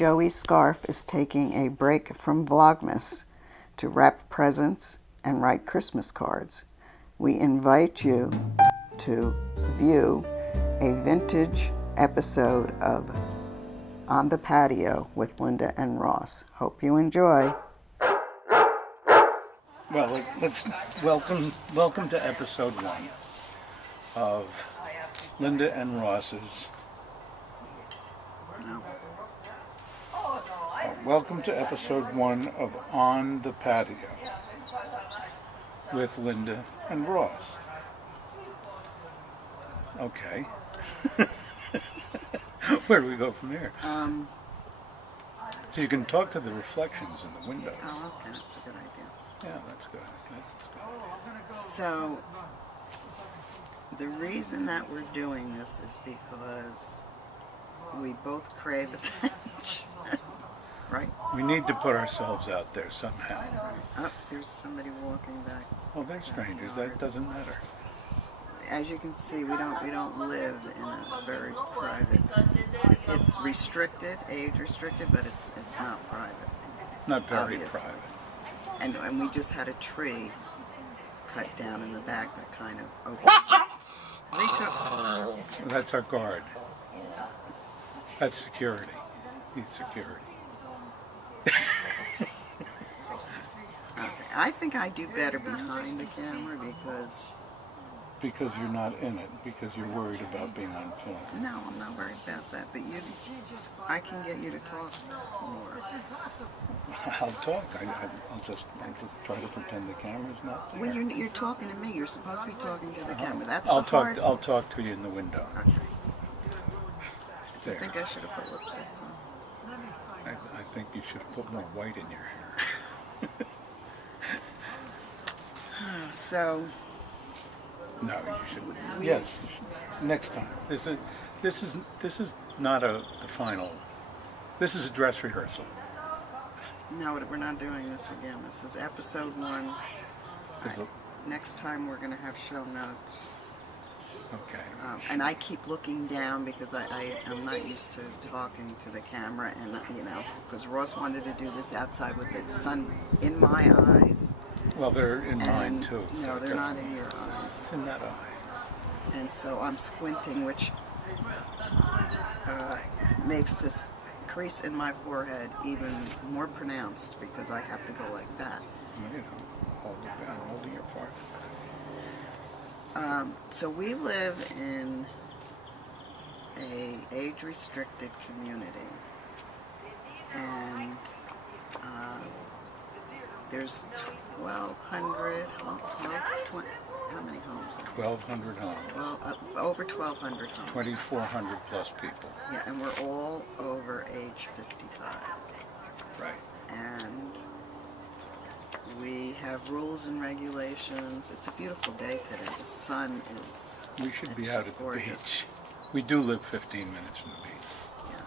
Joey's Scarf is taking a break from Vlogmas to wrap presents and write Christmas cards. We invite you to view a vintage episode of On the Patio with Lynda and Ross. Hope you enjoy. Well, let's welcome to episode 1 of Lynda and Ross's. Welcome to episode 1 of On the Patio with Lynda and Ross. Okay. Where do we go from there? So you can talk to the reflections in the windows. Oh, okay, that's a good idea. Yeah, that's good. That's good. So, the reason that we're doing this is because we both crave attention, right? We need to put ourselves out there somehow. Oh, there's somebody walking back. Oh, they're strangers. That doesn't matter. As you can see, we don't live in a very private. It's restricted, age restricted, but it's not private. Not very obviously. private. And we just had a tree cut down in the back that kind of opens up. Rico. That's our guard. That's security. He's security. Okay. I think I do better behind the camera Because you're not in it, because you're worried about being on film. no, I'm not worried about that, but I can get you to talk more. I'll talk. I'll just try to pretend the camera's not there. Well, you're talking to me. You're supposed to be talking to the camera. That's I'll the hard. I'll talk to you in the window. Okay. There. I think I should have put lipstick on. I think you should put more white in your hair. So. No, you should. Yes, you should. Next time. This is not the final. This is a dress rehearsal. No, we're not doing this again. This is episode 1. Next time we're going to have show notes. Okay. And I keep looking down because I'm not used to talking to the camera, and because Ross wanted to do this outside with the sun in my eyes. Well, they're in mine too. No, they're not in your eyes. It's in that eye. And so I'm squinting, which makes this crease in my forehead even more pronounced because I have to go like that. I'm holding your forehead. So we live in a age-restricted community, and there's 1,200, how many homes are there? 1,200 homes. Over 1,200 homes. 2,400 plus people. Yeah, and we're all over age 55. Right. And we have rules and regulations. It's a beautiful day today. The sun is. We should be out at the gorgeous. beach. We do live 15 minutes from the beach. Yeah.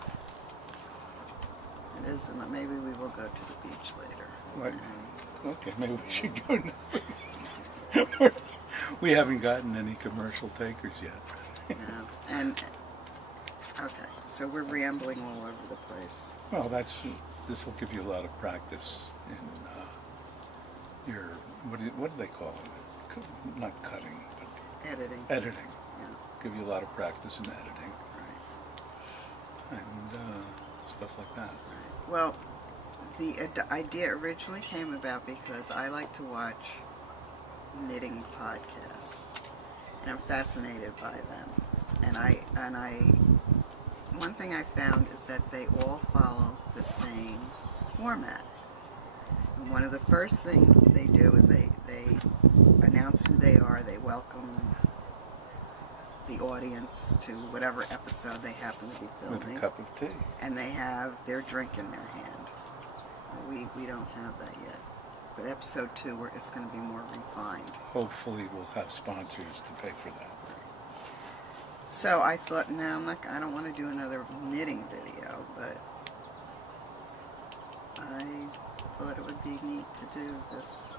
It is, and maybe we will go to the beach later. Right. Okay, maybe we should go now. We haven't gotten any commercial takers yet. Yeah. And okay, so we're rambling all over the place. Well, this will give you a lot of practice in your what do they call it? Not cutting, but Editing. editing. Yeah. Give you a lot of practice in editing Right. and stuff like that. Well, the idea originally came about because I like to watch knitting podcasts, and I'm fascinated by them. And one thing I found is that they all follow the same format. And one of the first things they do is they announce who they are. They welcome the audience to whatever episode they happen to be filming. With a cup of tea. And they have their drink in their hand. We don't have that yet. But episode 2, it's going to be more refined. Hopefully we'll have sponsors to pay for that. So I thought, no, I don't want to do another knitting video, but I thought it would be neat to do this.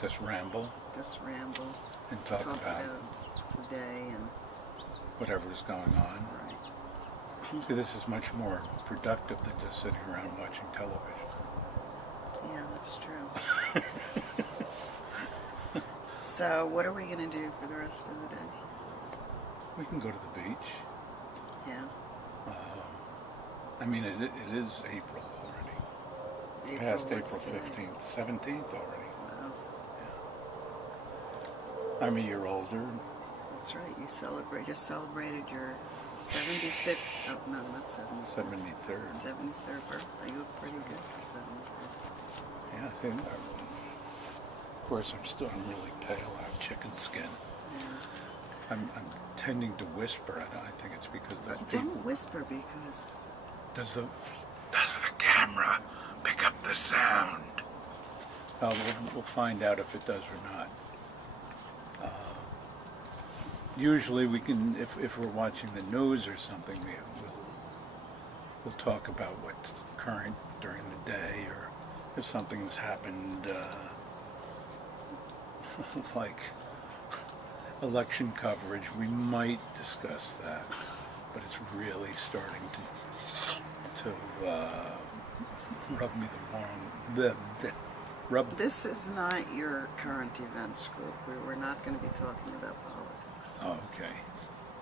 Just ramble Just ramble. and talk about the day and whatever's going on. right. See, this is much more productive than just sitting around watching television. Yeah, that's true. So, what are we going to do for the rest of the day? We can go to the beach. Yeah. I mean, it is April already. Past April what's today? 15th, 17th already. Wow. Yeah. I'm a year older. That's right. You just celebrated your 75th. Oh, no, not 75th. 73rd. 73rd birthday. You look pretty good for 75th. Yeah, see, of course, I'm really pale. I have chicken skin. Yeah. I'm tending to whisper. I think it's because the Don't whisper because... Does the camera pick up the sound? Well, we'll find out if it does or not. Usually we can, if we're watching the news or something, we'll talk about what's current during the day, or if something's happened, like election coverage, we might discuss that. But it's really starting to rub me the wrong. This is not your current events group. We're not going to be talking about politics. Oh, okay.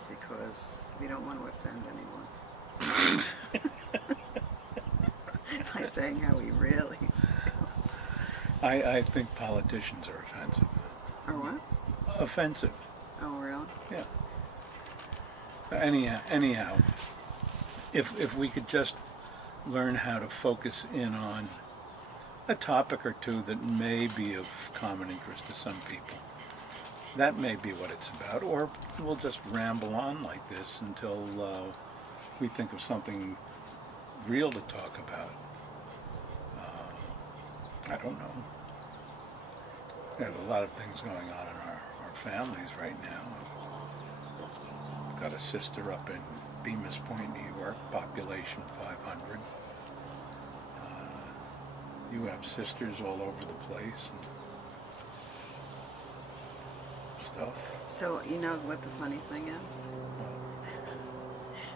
Because we don't want to offend anyone. By saying how we really feel. I think politicians are offensive. Or what? Offensive. Oh, really? Yeah. Anyhow, if we could just learn how to focus in on a topic or two that may be of common interest to some people, that may be what it's about. Or we'll just ramble on like this until we think of something real to talk about. I don't know. We have a lot of things going on in our families right now. I've got a sister up in Bemis Point, New York, population 500. You have sisters all over the place and stuff. So, you know what the funny thing is?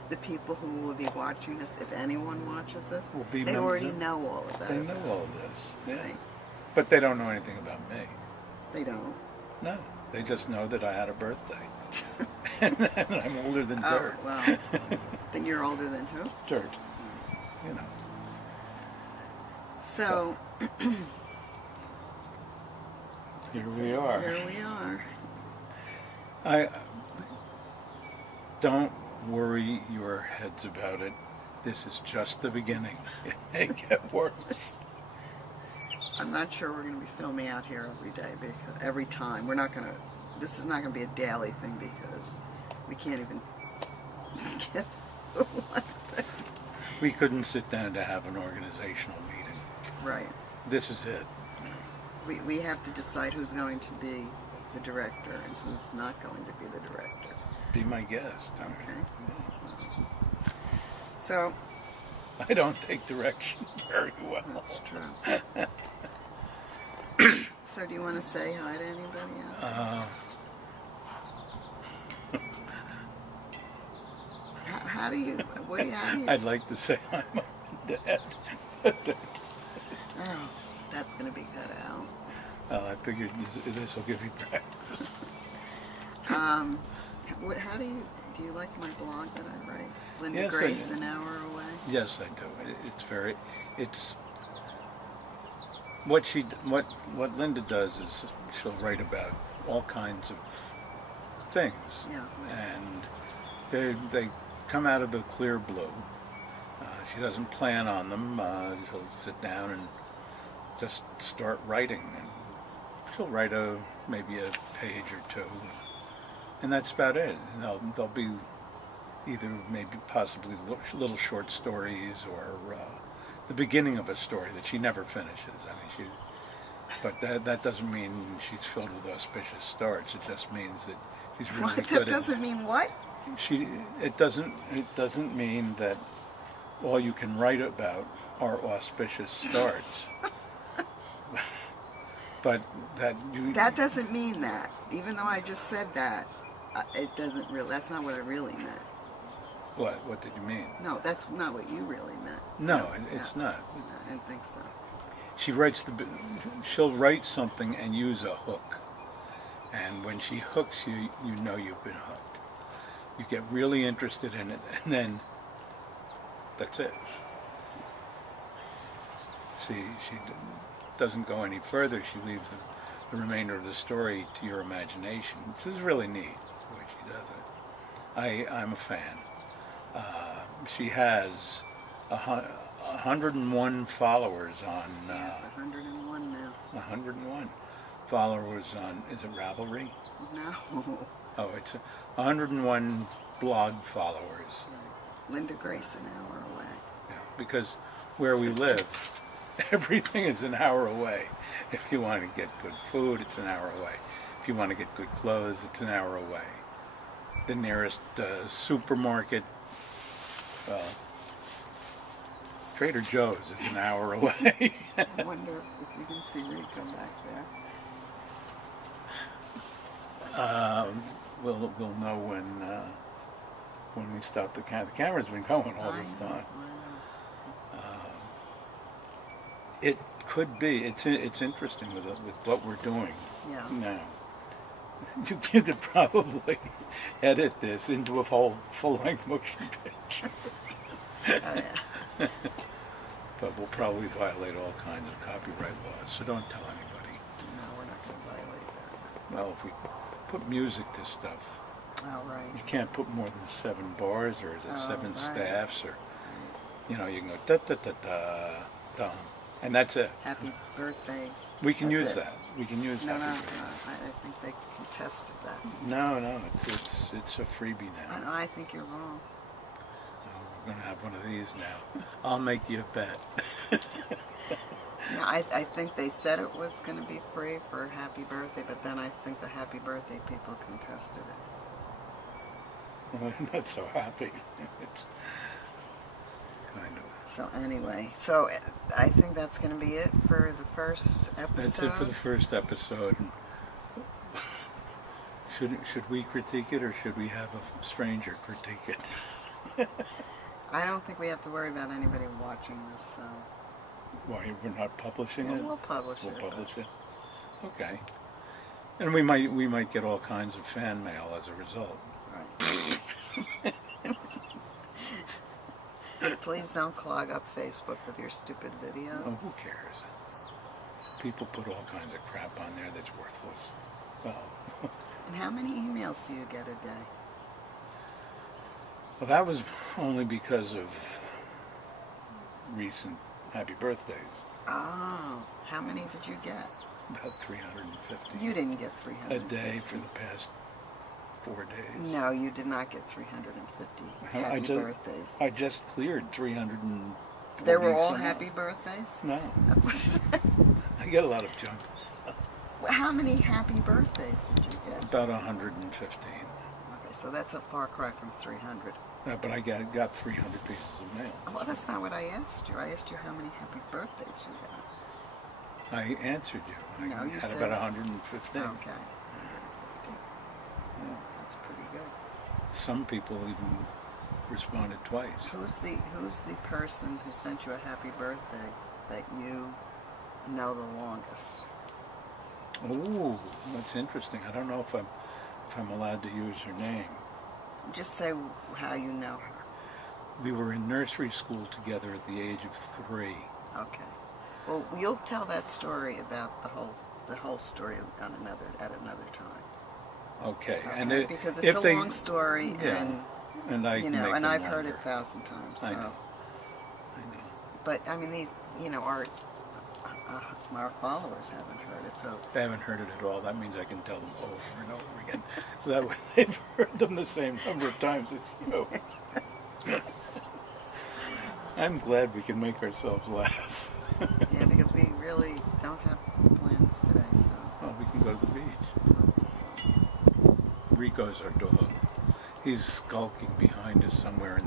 The people who will be watching this, if anyone watches this, they already know all of that. They know all of this, yeah. Right. But they don't know anything about me. They don't. No, they just know that I had a birthday. And I'm older than dirt. Oh, well, then you're older than who? Dirt, you know. So, Here we are. Here we are. I don't worry your heads about it. This is just the beginning. It may get worse. I'm not sure we're going to be filming out here every day, because every time. We're not going to, this is not going to be a daily thing because we can't even get the one thing. We couldn't sit down to have an organizational meeting. Right. This is it. We have to decide who's going to be the director and who's not going to be the director. Be my guest. Okay. So, I don't take direction very well. that's true. So do you want to say hi to anybody else? How do you, I'd like to say I'm mom and dad. Oh, that's going to be cut out. I figured this will give you practice. How do you like my blog that I write? Lynda Yes, I Grace, do. an hour away? Yes, I do. It's what Lynda does is she'll write about all kinds of things. Yeah. And they come out of the clear blue. She doesn't plan on them. She'll sit down and just start writing. And she'll write maybe a page or two, and that's about it. And they'll be either maybe possibly little short stories or the beginning of a story that she never finishes. I mean, but that doesn't mean she's filled with auspicious starts. It just means that she's really What? good That doesn't mean what? It doesn't mean that all you can write about are auspicious starts. But That doesn't mean that. Even though I just said that, it doesn't really. That's not what I really meant. What did you mean? No, that's not what you really meant. No, it's no, not. No, I didn't think so. She'll write something and use a hook. And when she hooks you, you know you've been hooked. You get really interested in it, and then that's it. See, doesn't go any further. She leaves the remainder of the story to your imagination, which is really neat the way she does it. I'm a fan. She has 101 followers on. Yes, 101 now. 101 followers on. Is it Ravelry? No. Oh, it's 101 blog followers. Right. Lynda Grace an hour away. Yeah, because where we live, everything is an hour away. If you want to get good food, it's an hour away. If you want to get good clothes, it's an hour away. The nearest supermarket, well, Trader Joe's is an hour away. I wonder if you can see Rico back there. We'll know when we stop the camera. The camera's been going all this time. I know. It could be. It's interesting with what we're doing Yeah. now. You could probably edit this into a full-length motion picture. Oh, yeah. But we'll probably violate all kinds of copyright laws, so don't tell anybody. No, we're not going to violate that. Well, if we put music to stuff, Oh, right. you can't put more than 7 bars, or is it 7 right. staffs, or, you know, you can go da-da-da-da, and that's it. Happy birthday. We can That's use it. that. We can use No, that. I think they contested that. No, it's a freebie now. I think you're wrong. We're going to have one of these now. I'll make you a bet. No, I think they said it was going to be free for happy birthday, but then I think the happy birthday people contested it. I'm not so happy. It's kind of. So anyway, so I think that's going to be it for the first episode. That's it for the first episode. Should we critique it, or should we have a stranger critique it? I don't think we have to worry about anybody watching this. So. Why, we're not publishing it? We'll publish it. We'll publish it. Okay. And we might get all kinds of fan mail as a result. Right. Please don't clog up Facebook with your stupid videos. Oh, who cares? People put all kinds of crap on there that's worthless. Well, And how many emails do you get a day? well, that was only because of recent happy birthdays. Oh, how many did you get? About 350 You didn't get 350. a day for the past 4 days. No, you did not get 350 happy birthdays. I just cleared 340. They were all some. happy birthdays? No, I get a lot of junk. How many happy birthdays did you get? About 115. Okay, so that's a far cry from 300. But I got 300 pieces of mail. Well, that's not what I asked you. I asked you how many happy birthdays you got. I answered you. No, I you had said- about 115. Okay. Yeah. That's pretty good. Some people even responded twice. Who's the person who sent you a happy birthday that you know the longest? Oh, that's interesting. I don't know if I'm allowed to use her name. Just say how you know her. We were in nursery school together at the age of 3. Okay. Well, you'll tell that story about the whole story at another time. Okay. Okay? And because if it's a they, long story, yeah, and I and can make them I've heard it longer. 1,000 times. So. I know. But I mean, these, our followers haven't heard it, so. They haven't heard it at all. That means I can tell them over and over again. So that way they've heard them the same number of times as you. I'm glad we can make ourselves laugh. Yeah, because we really don't have plans today, so. Well, we can go to the beach. Rico's our dog. He's skulking behind us somewhere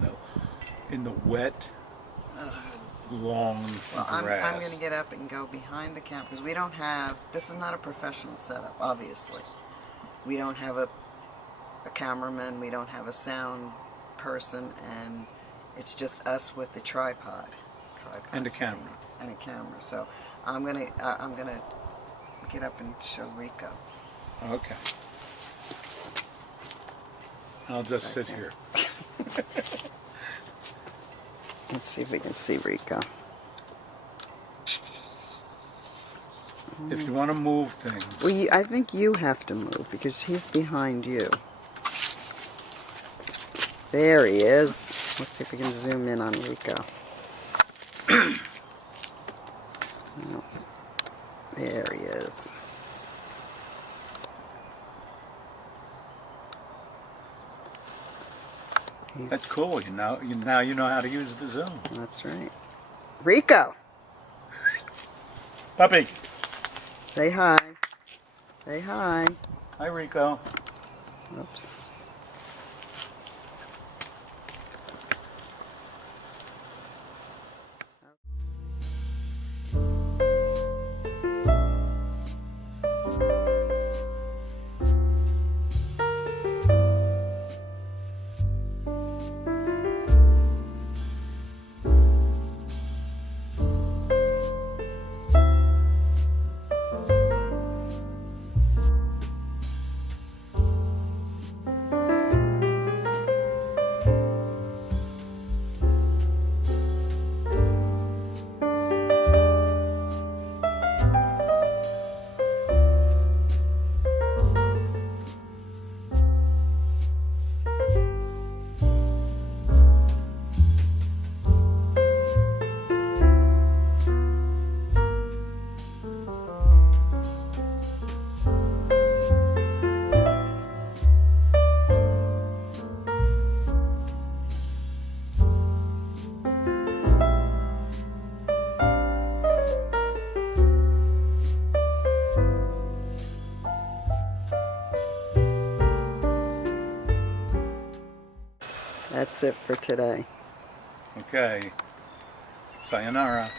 in the wet, long Well, grass. I'm going to get up and go behind the camera because we don't have. This is not a professional setup, obviously. We don't have a cameraman. We don't have a sound person, and it's just us with the tripod And a stand camera. and a camera. So I'm gonna get up and show Rico. Okay. I'll just sit here. Let's see if we can see Rico. If you want to move things, Well, I think you have to move because he's behind you. There he is. Let's see if we can zoom in on Rico. Oh, there he is. that's cool. Now you know how to use the Zoom. That's right. Rico, Puppy. say hi. Say hi. Hi, Rico. Oops. That's it for today. Okay. Sayonara.